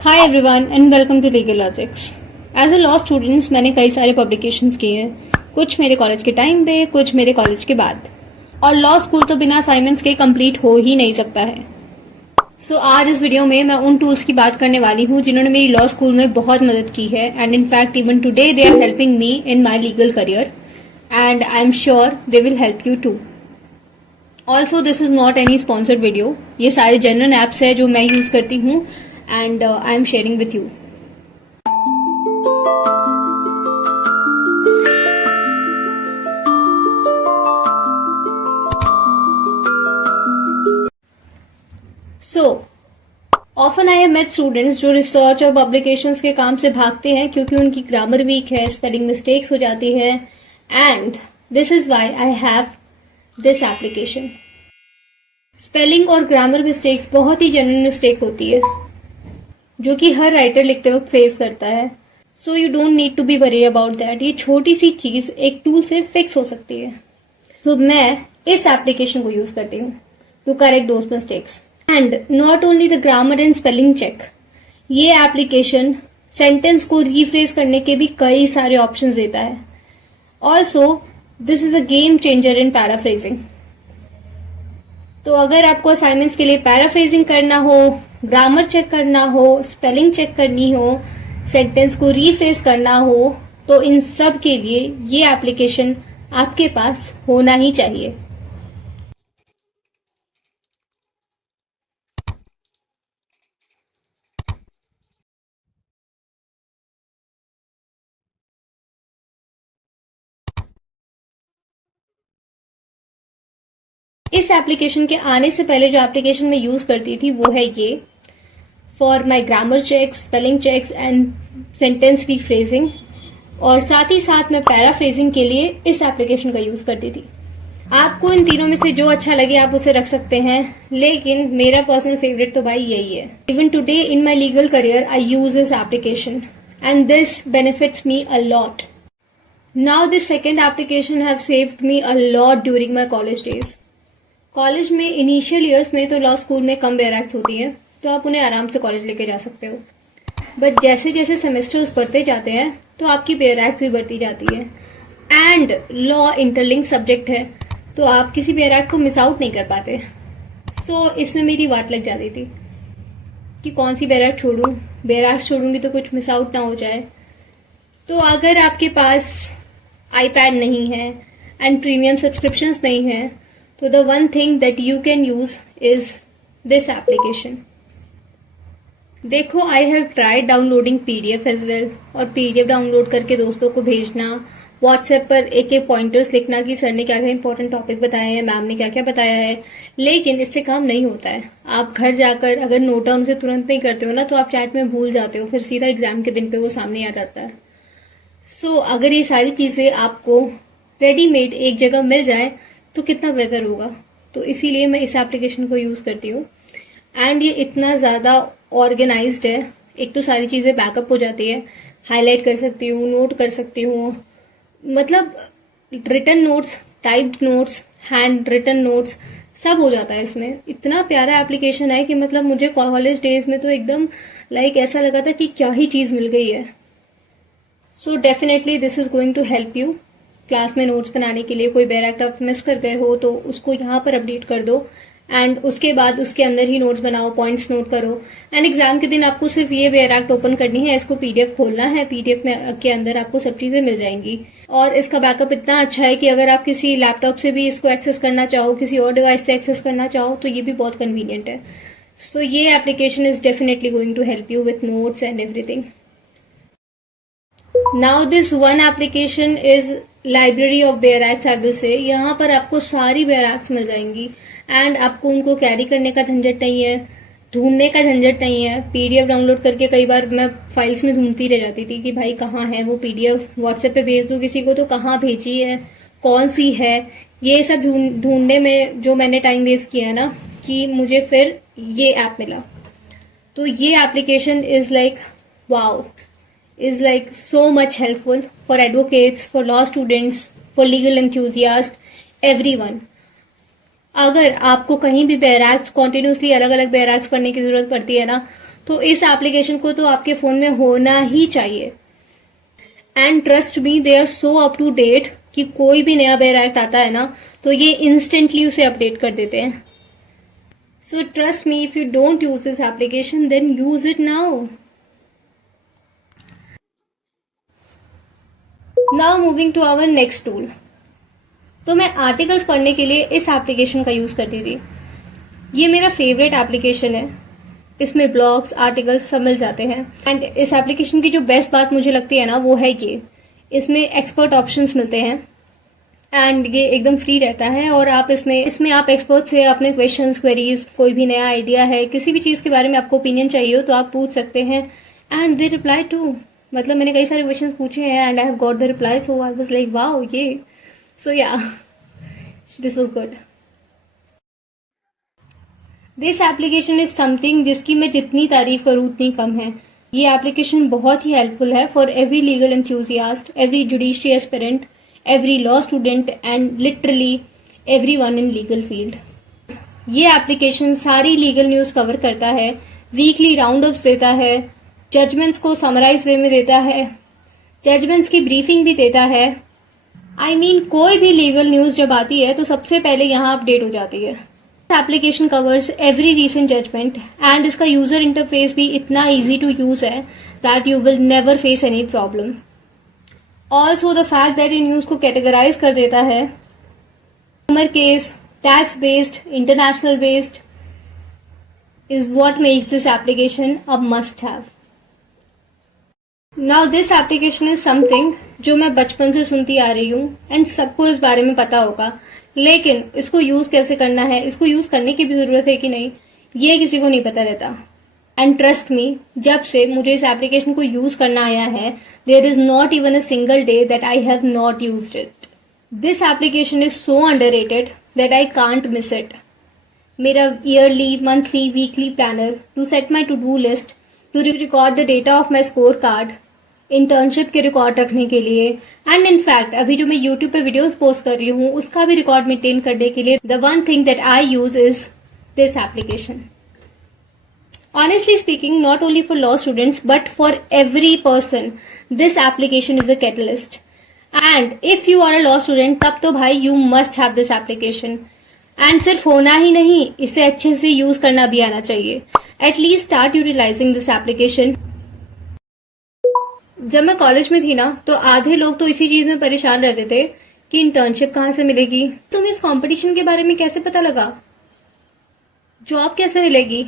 Hi everyone and welcome to legal logics. As a law students मैंने कई सारे publications किए हैं, कुछ मेरे कॉलेज के टाइम पे, कुछ मेरे कॉलेज के बाद। और लॉ स्कूल तो बिना असाइनमेंट्स के कंप्लीट हो ही नहीं सकता है। सो आज इस वीडियो में मैं उन टूल्स की बात करने वाली हूँ जिन्होंने मेरी लॉ स्कूल में बहुत मदद की है and in fact even today they are helping me in my legal career and I am sure they will help you too. Also this is not any sponsored video, ये सारे genuine apps है जो मैं use करती हूँ and I am sharing with you. So, often I have met students जो research और publications के काम से भागते हैं क्योंकि उनकी ग्रामर वीक है, स्पेलिंग मिस्टेक्स हो जाती है and this is why I have this application. Spelling और ग्रामर मिस्टेक्स बहुत ही जेन्युइन मिस्टेक होती है जो कि हर राइटर लिखते वक्त फेस करता है। So you don't need to be worry about that. ये छोटी सी चीज एक टूल से फिक्स हो सकती है। सो मैं इस एप्लीकेशन को यूज करती हूँ to correct those mistakes and not only the grammar and spelling check. ये एप्लीकेशन सेंटेंस को रीफ्रेज करने के भी कई सारे ऑप्शंस देता है। Also this is a game changer in paraphrasing. तो अगर आपको असाइनमेंट्स के लिए पैराफ्रेजिंग करना हो, ग्रामर चेक करना हो, स्पेलिंग चेक करनी हो, सेंटेंस को रीफ्रेज करना हो, तो इन सब के लिए ये एप्लीकेशन आपके पास होना ही चाहिए। इस एप्लीकेशन के आने से पहले जो एप्लीकेशन मैं यूज करती थी वो है ये for my grammar checks, spelling checks and sentence rephrasing. और साथ ही साथ मैं पैराफ्रेजिंग के लिए इस एप्लीकेशन का यूज करती थी। आपको इन तीनों में से जो अच्छा लगे आप उसे रख सकते हैं, लेकिन मेरा पर्सनल फेवरेट तो भाई यही है। Even today in my legal career I use this application and this benefits me a lot. Now this second application have saved me a lot during my college days. College में initial years में तो law school में कम bare act होती है तो आप उन्हें आराम से कॉलेज लेके जा सकते हो, बट जैसे जैसे सेमेस्टर्स बढ़ते जाते हैं तो आपकी बेयर एक्ट भी बढ़ती जाती है एंड लॉ इंटरलिंक सब्जेक्ट है तो आप किसी बेयर एक्ट को मिस आउट नहीं कर पाते। सो इसमें मेरी वाट लग जाती थी कि कौन सी बेयर एक्ट छोड़ूं, बेयर एक्ट छोड़ूंगी तो कुछ मिस आउट ना हो जाए। तो अगर आपके पास आईपैड नहीं है एंड प्रीमियम सब्सक्रिप्शंस नहीं है तो the one thing that you can use is this application. देखो I have tried downloading PDF as well, और PDF डाउनलोड करके दोस्तों को भेजना, व्हाट्सएप पर एक एक पॉइंटर्स लिखना कि सर ने क्या क्या इंपॉर्टेंट टॉपिक बताया है, मैम ने क्या क्या बताया है, लेकिन इससे काम नहीं होता है। आप घर जाकर अगर नोट डाउन उसे तुरंत नहीं करते हो ना तो आप चैट में भूल जाते हो, फिर सीधा एग्जाम के दिन पे वो सामने आ जाता है। सो अगर ये सारी चीजें आपको रेडीमेड एक जगह मिल जाए तो कितना बेहतर होगा। तो इसीलिए मैं इस एप्लीकेशन को यूज करती हूँ एंड ये इतना ज्यादा ऑर्गेनाइज्ड है। एक तो सारी चीजें बैकअप हो जाती है, हाईलाइट कर सकती हूँ, नोट कर सकती हूँ, मतलब written notes, typed notes, handwritten notes सब हो जाता है इसमें। इतना प्यारा एप्लीकेशन है कि मतलब मुझे कॉलेज डेज में तो एकदम लाइक ऐसा लगा था कि क्या ही चीज मिल गई है। So definitely this is going to help you. Class में नोट्स बनाने के लिए कोई बेयर एक्ट आप मिस कर गए हो तो उसको यहाँ पर अपडेट कर दो एंड उसके बाद उसके अंदर ही नोट्स बनाओ, पॉइंट्स नोट करो एंड एग्जाम के दिन आपको सिर्फ ये बेयर एक्ट ओपन करनी है, इसको PDF खोलना है, PDF में के अंदर आपको सब चीजें मिल जाएंगी। और इसका बैकअप इतना अच्छा है कि अगर आप किसी लैपटॉप से भी इसको एक्सेस करना चाहो, किसी और डिवाइस से एक्सेस करना चाहो तो ये भी बहुत कन्वीनियंट है। सो ये application is definitely going to help you with notes and everything. Now this one application is library of bare acts I will say. यहाँ पर आपको सारी बेयर एक्ट्स मिल जाएंगी एंड आपको उनको कैरी करने का झंझट नहीं है, ढूंढने का झंझट नहीं है। PDF डाउनलोड करके कई बार मैं फाइल्स में ढूंढती रह जाती थी कि भाई कहाँ है वो PDF, व्हाट्सएप पे भेज दूँ किसी को तो कहाँ भेजी है, कौन सी है, ये सब ढूंढने में जो मैंने टाइम वेस्ट किया ना कि मुझे फिर ये ऐप मिला। तो ये application is like wow, is like so much helpful for advocates, for law students, for legal enthusiasts, everyone. अगर आपको कहीं भी बेयर एक्ट्स कॉन्टिन्यूसली अलग अलग बेयर एक्ट्स पढ़ने की जरूरत पड़ती है ना तो इस एप्लीकेशन को तो आपके फोन में होना ही चाहिए। And trust me, they are so up to date कि कोई भी नया बेयर एक्ट आता है ना तो ये इंस्टेंटली उसे अपडेट कर देते हैं। So trust me, if you don't use this application then use it now. Now moving to our next tool. तो मैं आर्टिकल्स पढ़ने के लिए इस एप्लीकेशन का यूज करती थी। ये मेरा फेवरेट एप्लीकेशन है। इसमें ब्लॉग्स, आर्टिकल्स सब मिल जाते हैं। एंड इस एप्लीकेशन की जो बेस्ट बात मुझे लगती है ना वो है ये, इसमें एक्सपर्ट ऑप्शंस मिलते हैं एंड ये एकदम फ्री रहता है। और आप इसमें आप एक्सपर्ट से अपने क्वेश्चंस, क्वेरीज, कोई भी नया आइडिया है, किसी भी चीज के बारे में आपको ओपिनियन चाहिए हो तो आप पूछ सकते हैं एंड दे रिप्लाई टू। मतलब मैंने कई सारे क्वेश्चंस पूछे हैं and I have got the reply, so I was like wow ये। सो या, this was good. This application is something जिसकी मैं जितनी तारीफ करूँ उतनी कम है। ये एप्लीकेशन बहुत ही हेल्पफुल है for every legal enthusiast, every judiciary aspirant, every law student and literally everyone in legal field. ये एप्लीकेशन सारी लीगल न्यूज कवर करता है, वीकली राउंड अप्स देता है, जजमेंट्स को समराइज वे में देता है, जजमेंट्स की ब्रीफिंग भी देता है। आई मीन कोई भी लीगल न्यूज जब आती है तो सबसे पहले यहाँ अपडेट हो जाती है। Application covers every recent judgement and इसका यूजर इंटरफेस भी इतना इजी टू यूज है that you will never face any problem. Also the fact that ये न्यूज को कैटेगराइज कर देता है, customer case, tax based, international based, is what makes this application a must have. Now this application is something जो मैं बचपन से सुनती आ रही हूँ एंड सबको इस बारे में पता होगा, लेकिन इसको यूज कैसे करना है, इसको यूज करने की भी जरूरत है कि नहीं, ये किसी को नहीं पता रहता। एंड ट्रस्ट मी, जब से मुझे इस एप्लीकेशन को यूज करना आया है, there is not even a single day that I have not used it. This application is so underrated that I can't miss it. मेरा yearly, monthly, weekly planner, to set my to do list, to record the data of my score card, internship के record रखने के लिए, and in fact अभी जो मैं YouTube पे videos post कर रही हूँ उसका भी रिकॉर्ड मेंटेन करने के लिए the one thing that I use is this application. Honestly speaking, not only for law students but for every person, this application is a catalyst. And if you are a law student, तब तो भाई you must have this application. And सिर्फ होना ही नहीं, इसे अच्छे से use करना भी आना चाहिए। At least start utilizing this application. जब मैं कॉलेज में थी ना तो आधे लोग तो इसी चीज में परेशान रहते थे कि इंटर्नशिप कहाँ से मिलेगी, तुम्हें इस कंपटीशन के बारे में कैसे पता लगा, जॉब कैसे मिलेगी।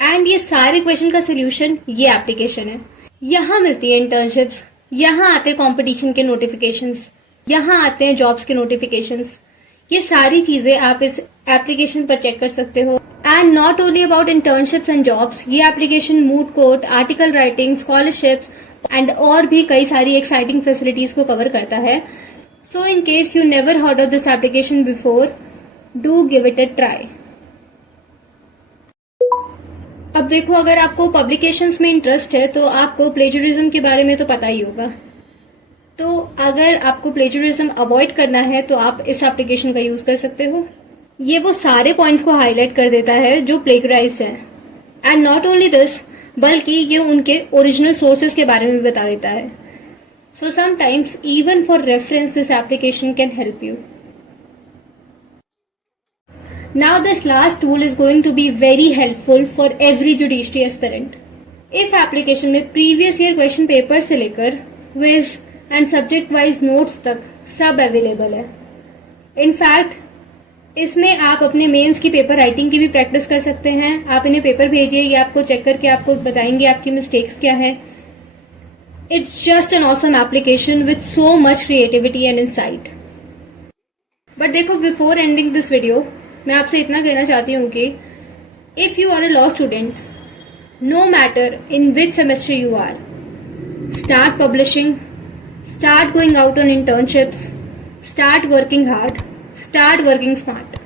एंड ये सारे क्वेश्चन का सोल्यूशन ये एप्लीकेशन है। यहाँ मिलती है इंटर्नशिप्स, यहाँ आते हैं कंपटीशन के नोटिफिकेशंस, यहाँ आते हैं जॉब्स के नोटिफिकेशंस। ये सारी चीजें आप इस एप्लीकेशन पर चेक कर सकते हो। And not only about internships and jobs, ये application moot court, article writing, scholarships and और भी कई सारी एक्साइटिंग फैसिलिटीज को कवर करता है। So in case you never heard of this application before, do give it a try. अब देखो, अगर आपको पब्लिकेशंस में इंटरेस्ट है तो आपको प्लेजरिज्म के बारे में तो पता ही होगा। तो अगर आपको प्लेजरिज्म अवॉइड करना है तो आप इस एप्लीकेशन का यूज कर सकते हो। ये वो सारे पॉइंट्स को हाईलाइट कर देता है जो प्लेगराइज्ड हैं। एंड नॉट ओनली दिस, बल्कि ये उनके ओरिजिनल सोर्सेज के बारे में भी बता देता है। So sometimes even for reference this application can help you. Now this last tool is going to be very helpful for every judiciary aspirant. इस एप्लीकेशन में प्रीवियस ईयर क्वेश्चन पेपर से लेकर quiz and subject wise notes तक सब available है। In fact इसमें आप अपने मेंस की पेपर राइटिंग की भी प्रैक्टिस कर सकते हैं। आप इन्हें पेपर भेजिए, ये आपको चेक करके आपको बताएंगे आपकी मिस्टेक्स क्या है। It's just an awesome application with so much creativity and insight. But देखो, बिफोर एंडिंग दिस वीडियो मैं आपसे इतना कहना चाहती हूँ कि if you are a law student, no matter in which semester you are, start publishing, start going out on internships, start working hard, start working smart.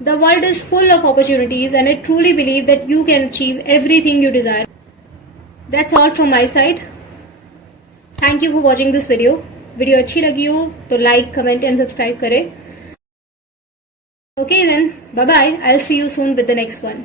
The world is full of opportunities and I truly believe that you can achieve everything you desire. That's all from my side. Thank you for watching this video. Video अच्छी लगी हो तो like, comment and subscribe करें. Okay then, bye bye. I'll see you soon with the next one.